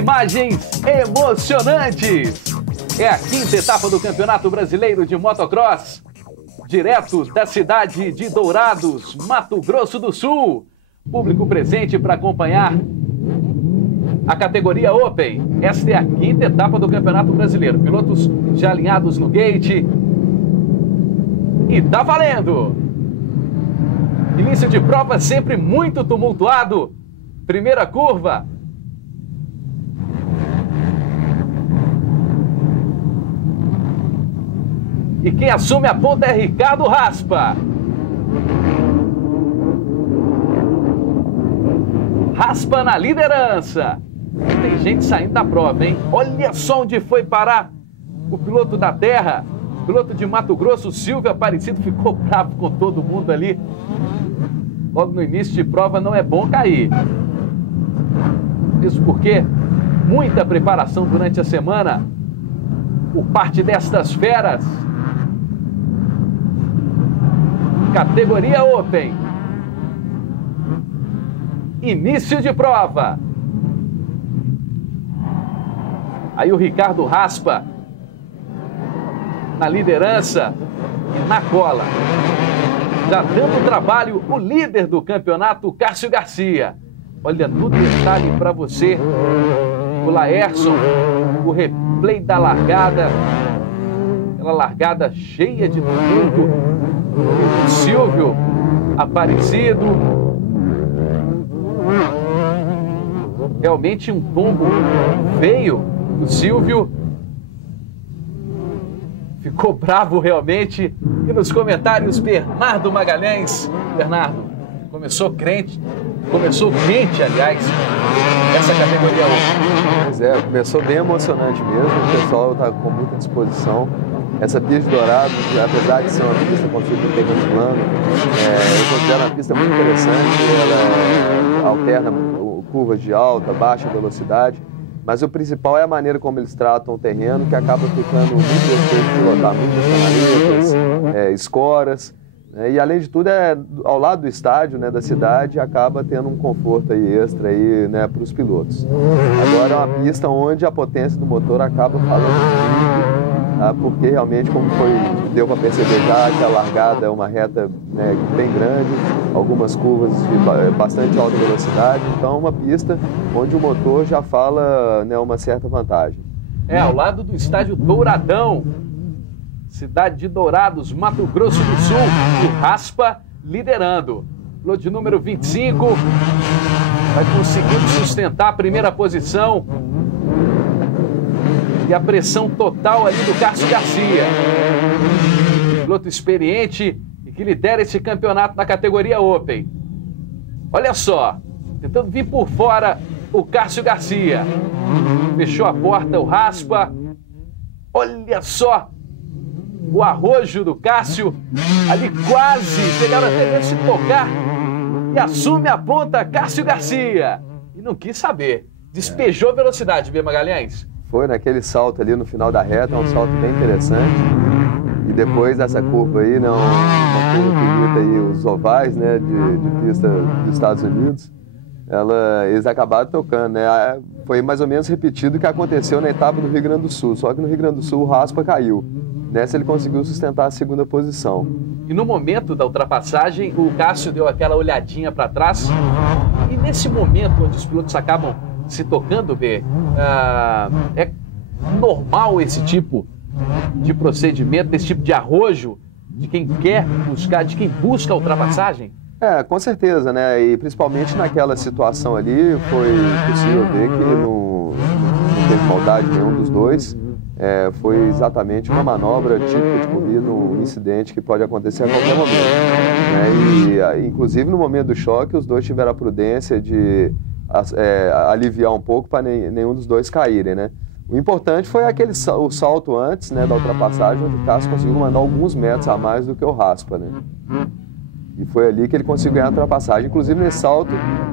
Imagens emocionantes. É a quinta etapa do Campeonato Brasileiro de Motocross, direto da cidade de Dourados, Mato Grosso do Sul. Público presente para acompanhar a categoria Open. Esta é a quinta etapa do Campeonato Brasileiro. Pilotos já alinhados no gate. E tá valendo! Início de prova sempre muito tumultuado. Primeira curva. E quem assume a ponta é Ricardo Raspa. Raspa na liderança. Tem gente saindo da prova, hein? Olha só onde foi parar o piloto da terra. O piloto de Mato Grosso, Silvio Aparecido, ficou bravo com todo mundo ali. Logo no início de prova não é bom cair. Isso porque muita preparação durante a semana por parte destas feras. Categoria Open. Início de prova. Aí o Ricardo Raspa na liderança e na cola. Já dando trabalho o líder do campeonato, Cássio Garcia. Olha no detalhe para você o Laércio, o replay da largada. Aquela largada cheia de tumulto. O Silvio Aparecido. Realmente um tombo feio. O Silvio ficou bravo realmente. E nos comentários, Bernardo Magalhães. Bernardo, começou quente, aliás, essa categoria hoje. Pois é, começou bem emocionante mesmo. O pessoal está com muita disposição. Essa pista de Dourados, apesar de ser uma pista construída em terreno plano, eu considero uma pista muito interessante. Ela alterna curvas de alta, baixa velocidade, mas o principal é a maneira como eles tratam o terreno, que acaba ficando muito gostoso de pilotar, muitas canaletas, escoras, e além de tudo, ao lado do estádio, né, da cidade, acaba tendo um conforto aí extra aí, né, para os pilotos. Agora é uma pista onde a potência do motor acaba falando, porque realmente, como deu para perceber já, que a largada é uma reta, né, bem grande, algumas curvas de bastante alta velocidade, então é uma pista onde o motor já fala, né, uma certa vantagem. Ao lado do estádio Douradão, cidade de Dourados, Mato Grosso do Sul, o Raspa liderando. Piloto de número 25, vai conseguindo sustentar a primeira posição. E a pressão total ali do Cássio Garcia. Piloto experiente e que lidera esse campeonato na categoria Open. Olha só, tentando vir por fora o Cássio Garcia. Fechou a porta o Raspa. Olha só o arrojo do Cássio. Ali quase chegaram até a se tocar. E assume a ponta Cássio Garcia. E não quis saber. Despejou velocidade, Bia Magalhães. Foi naquele salto ali no final da reta, um salto bem interessante. E depois dessa curva aí, né, uma curva que imita aí os ovais, né, de pista dos Estados Unidos, eles acabaram tocando, né? Foi mais ou menos repetido o que aconteceu na etapa do Rio Grande do Sul, só que no Rio Grande do Sul o Raspa caiu. Nessa ele conseguiu sustentar a segunda posição. E no momento da ultrapassagem, o Cássio deu aquela olhadinha para trás. E nesse momento onde os pilotos acabam se tocando, B, é normal esse tipo de procedimento, esse tipo de arrojo de quem quer buscar, de quem busca a ultrapassagem? Com certeza, né? E principalmente naquela situação ali, foi possível ver que não teve maldade nenhum dos dois. Foi exatamente uma manobra típica de corrida, um incidente que pode acontecer a qualquer momento, né? E inclusive no momento do choque, os dois tiveram a prudência de aliviar um pouco para nenhum dos dois caírem, né? O importante foi o salto antes, né, da ultrapassagem, onde o Cássio conseguiu mandar alguns metros a mais do que o Raspa, né? E foi ali que ele conseguiu ganhar a ultrapassagem. Inclusive nesse salto,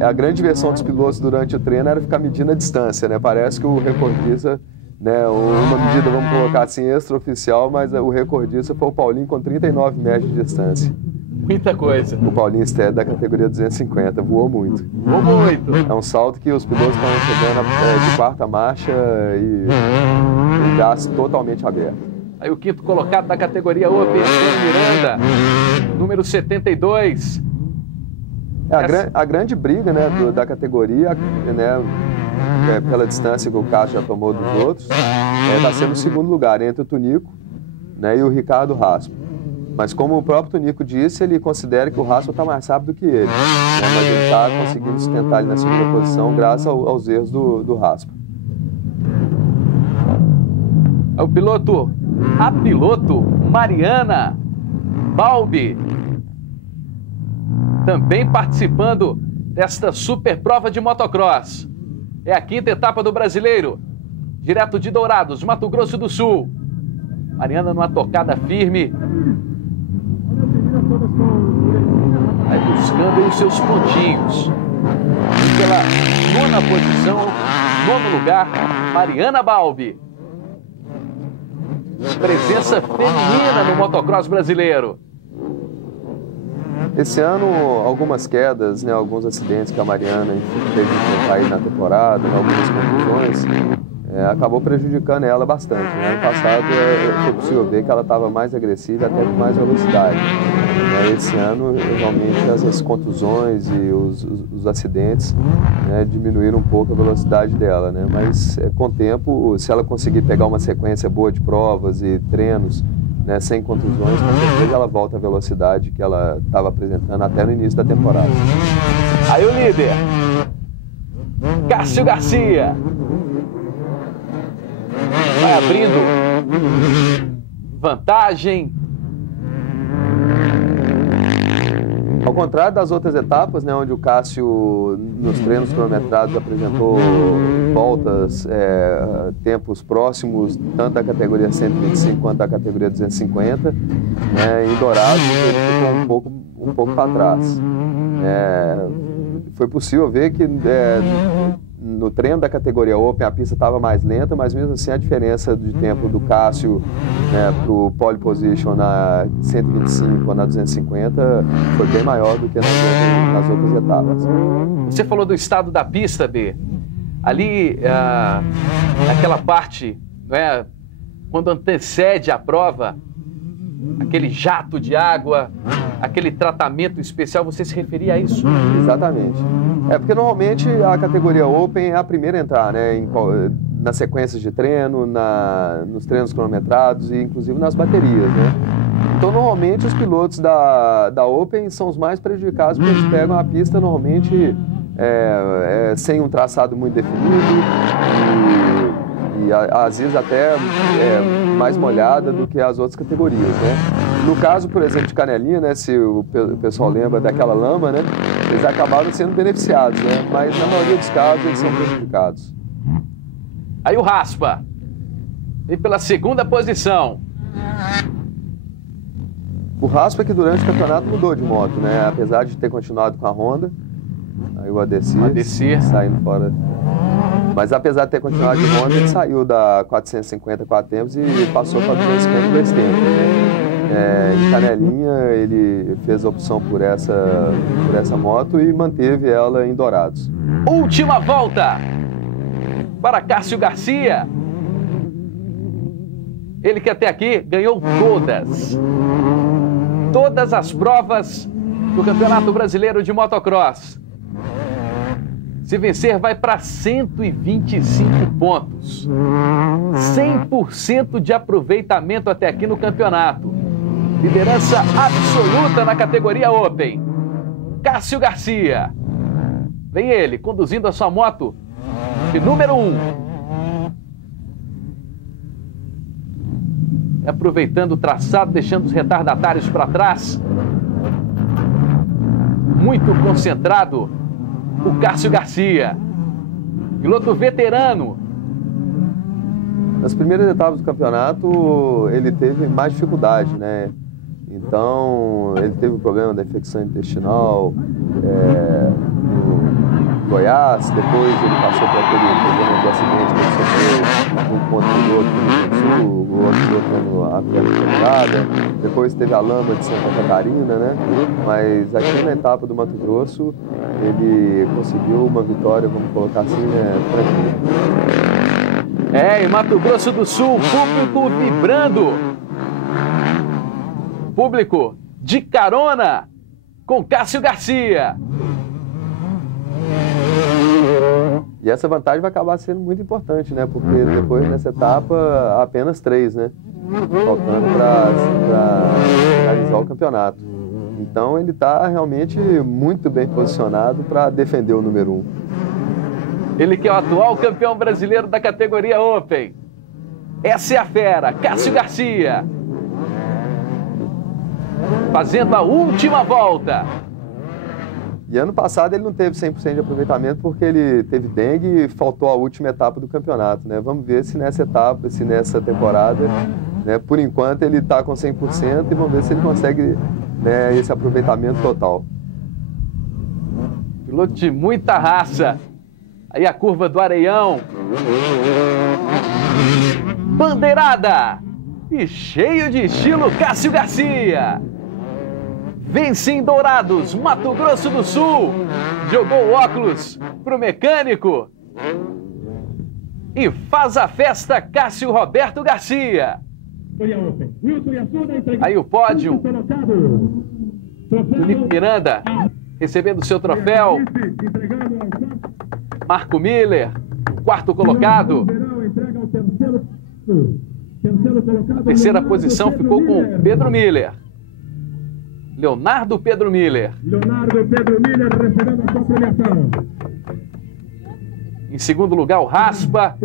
a grande diversão dos pilotos durante o treino era ficar medindo a distância, né? Parece que o recordista, né, uma medida, vamos colocar assim, extraoficial, mas o recordista foi o Paulinho com 39 metros de distância. Muita coisa. O Paulinho Stede da categoria 250, voou muito. Voou muito. É um salto que os pilotos estão chegando de quarta marcha e o gás totalmente aberto. Aí o quinto colocado da categoria Open, Antônio Miranda, número 72. A grande briga, né, da categoria, né, pela distância que o Cássio já tomou dos outros, está sendo o segundo lugar entre o Tunico, né, e o Ricardo Raspa. Mas como o próprio Tunico disse, ele considera que o Raspa está mais rápido que ele, né, mas ele está conseguindo sustentar ali na segunda posição graças aos erros do Raspa. A piloto Mariana Balbi, também participando desta super prova de motocross. É a quinta etapa do Brasileiro, direto de Dourados, Mato Grosso do Sul. Mariana numa tocada firme, vai buscando aí os seus pontinhos. E pela nona posição, nono lugar, Mariana Balbi. Presença feminina no motocross brasileiro. Esse ano, algumas quedas, né, alguns acidentes que a Mariana teve que enfrentar aí na temporada, né, algumas contusões, acabou prejudicando ela bastante. Né? Ano passado foi possível ver que ela estava mais agressiva e até com mais velocidade. Esse ano, realmente, essas contusões e os acidentes, né, diminuíram um pouco a velocidade dela. Né? Mas, com o tempo, se ela conseguir pegar uma sequência boa de provas e treinos, né, sem contusões, com certeza ela volta à velocidade que ela estava apresentando até no início da temporada. Aí o líder, Cássio Garcia, vai abrindo vantagem. Ao contrário das outras etapas, né, onde o Cássio, nos treinos cronometrados, apresentou voltas, tempos próximos, tanto da categoria 125 quanto da categoria 250, em Dourados ele ficou um pouco para trás. Foi possível ver que no treino da categoria Open a pista estava mais lenta, mas mesmo assim a diferença de tempo do Cássio, né, para o pole position na 125 ou na 250 foi bem maior do que nas outras etapas. Você falou do estado da pista, B. Ali, aquela parte, né, quando antecede a prova, aquele jato de água, aquele tratamento especial, você se referia a isso? Exatamente. Porque normalmente a categoria Open é a primeira a entrar, né, nas sequências de treino, nos treinos cronometrados e inclusive nas baterias, né? Então, normalmente, os pilotos da Open são os mais prejudicados porque eles pegam a pista normalmente sem um traçado muito definido e às vezes até mais molhada do que as outras categorias, né? No caso, por exemplo, de Canelinha, né, se o pessoal lembra daquela lama, né, eles acabaram sendo beneficiados, né, mas na maioria dos casos eles são prejudicados. Aí o Raspa vem pela segunda posição. O Raspa que durante o campeonato mudou de moto, né, apesar de ter continuado com a Honda, aí o ADC saindo fora. Mas apesar de ter continuado de Honda, ele saiu da 450 4 tempos e passou para 250 2 tempos, né? Em Canelinha, ele fez a opção por essa moto e manteve ela em Dourados. Última volta para Cássio Garcia. Ele que até aqui ganhou todas as provas do Campeonato Brasileiro de Motocross. Se vencer, vai para 125 pontos. 100% de aproveitamento até aqui no campeonato. Liderança absoluta na categoria Open. Cássio Garcia. Vem ele, conduzindo a sua moto de número 1. Aproveitando o traçado, deixando os retardatários para trás. Muito concentrado, o Cássio Garcia. Piloto veterano. Nas primeiras etapas do campeonato, ele teve mais dificuldade, né? Então, ele teve um problema da infecção intestinal, Goiás, depois ele passou por aquele problema do acidente que ele sofreu um ponto piloto no Rio Grande do Sul, o outro piloto a perna quebrada, depois teve a lama de Santa Catarina, né? Mas aqui na etapa do Mato Grosso ele conseguiu uma vitória, vamos colocar assim, né, tranquila. Em Mato Grosso do Sul, público vibrando, público de carona com Cássio Garcia. E essa vantagem vai acabar sendo muito importante, né? Porque depois nessa etapa apenas 3, né? Faltando para finalizar o campeonato. Então ele está realmente muito bem posicionado para defender o número 1. Ele que é o atual campeão brasileiro da categoria Open. Essa é a fera, Cássio Garcia. Fazendo a última volta. E ano passado ele não teve 100% de aproveitamento porque ele teve dengue e faltou a última etapa do campeonato, né? Vamos ver se nessa etapa, se nessa temporada, né, por enquanto ele está com 100% e vamos ver se ele consegue, né, esse aproveitamento total. Piloto de muita raça. Aí a curva do Areião. Bandeirada! E cheio de estilo, Cássio Garcia. Vence em Dourados, Mato Grosso do Sul. Jogou o óculos pro mecânico. E faz a festa Cássio Roberto Garcia. Aí o pódio. Tunico Miranda recebendo seu troféu. Marco Miller, quarto colocado. A terceira posição ficou com Pedro Miller. Leonardo Pedro Miller. Recebendo a sua premiação. Em segundo lugar, o Raspa,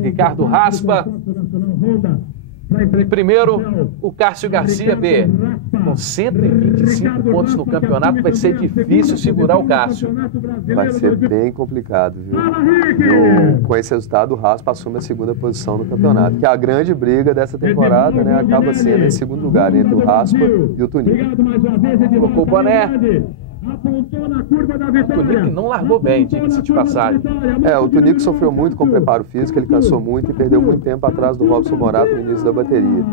Ricardo Raspa. Em primeiro, o Cássio Garcia B. Com 125 pontos no campeonato, vai ser difícil segurar o Cássio. Vai ser bem complicado, viu? Com esse resultado, o Raspa assume a segunda posição no campeonato, que é a grande briga dessa temporada, né? Acaba sendo em segundo lugar entre o Raspa e o Tunico. Colocou o boné. O Tunico não largou bem, diga-se de passagem. O Tunico sofreu muito com o preparo físico, ele cansou muito e perdeu muito tempo atrás do Robson Morato no início da bateria.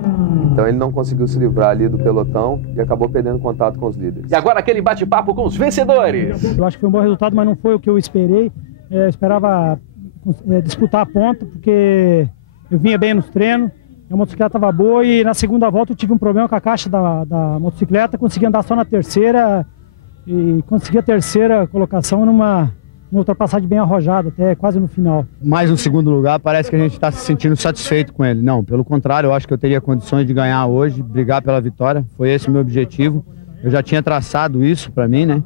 Então ele não conseguiu se livrar ali do pelotão e acabou perdendo contato com os líderes. E agora aquele bate-papo com os vencedores. Eu acho que foi um bom resultado, mas não foi o que eu esperei. Eu esperava disputar a ponta, porque eu vinha bem nos treinos, a motocicleta estava boa e na segunda volta eu tive um problema com a caixa da motocicleta, consegui andar só na terceira e consegui a terceira colocação numa ultrapassagem bem arrojada, até quase no final. Mais um segundo lugar, parece que a gente está se sentindo satisfeito com ele. Não, pelo contrário, eu acho que eu teria condições de ganhar hoje, brigar pela vitória. Foi esse o meu objetivo. Eu já tinha traçado isso para mim, né?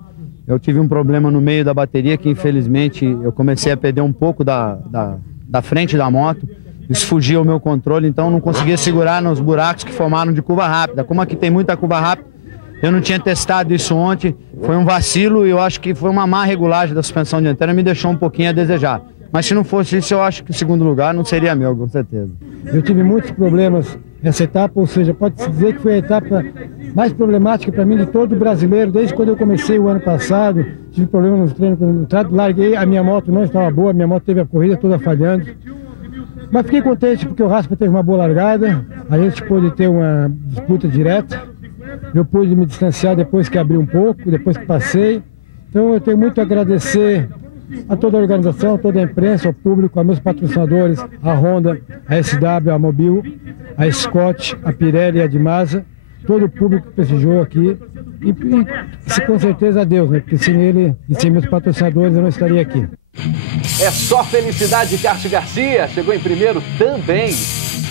Eu tive um problema no meio da bateria que, infelizmente, eu comecei a perder um pouco da frente da moto. Isso fugia ao meu controle, então eu não conseguia segurar nos buracos que formaram de curva rápida. Como aqui tem muita curva rápida, eu não tinha testado isso ontem, foi um vacilo e eu acho que foi uma má regulagem da suspensão dianteira, me deixou um pouquinho a desejar. Mas se não fosse isso, eu acho que o segundo lugar não seria meu, com certeza. Eu tive muitos problemas nessa etapa, ou seja, pode-se dizer que foi a etapa mais problemática para mim de todo brasileiro, desde quando eu comecei o ano passado, tive problemas nos treinos, larguei, a minha moto não estava boa, a minha moto teve a corrida toda falhando. Mas fiquei contente porque o Raspa teve uma boa largada, a gente pôde ter uma disputa direta. Eu pude me distanciar depois que abri um pouco, depois que passei. Então eu tenho muito a agradecer a toda a organização, a toda a imprensa, ao público, a meus patrocinadores, a Honda, a SW, a Mobil, a Scott, a Pirelli e a Dimasa, todo o público que prestigiou aqui. E com certeza a Deus, né? Porque sem ele e sem meus patrocinadores eu não estaria aqui. É só felicidade, Cássio Garcia. Chegou em primeiro também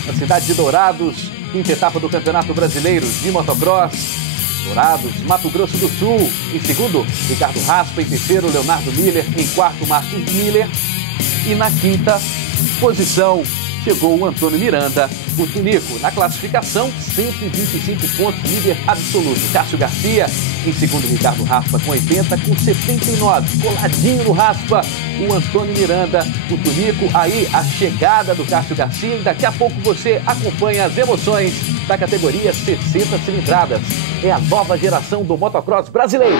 na cidade de Dourados, quinta etapa do Campeonato Brasileiro de Motocross. Dourados, Mato Grosso do Sul. Em segundo, Ricardo Raspa. Em terceiro, Leonardo Miller. Em quarto, Marcos Miller. E na quinta posição chegou o Antônio Miranda, o Tunico. Na classificação, 125 pontos, líder absoluto. Cássio Garcia. Em segundo, Ricardo Raspa com 80, com 79. Coladinho no Raspa, o Antônio Miranda, o Tunico. Aí a chegada do Cássio Garcia. E daqui a pouco você acompanha as emoções da categoria 60 cilindradas. É a nova geração do motocross brasileiro.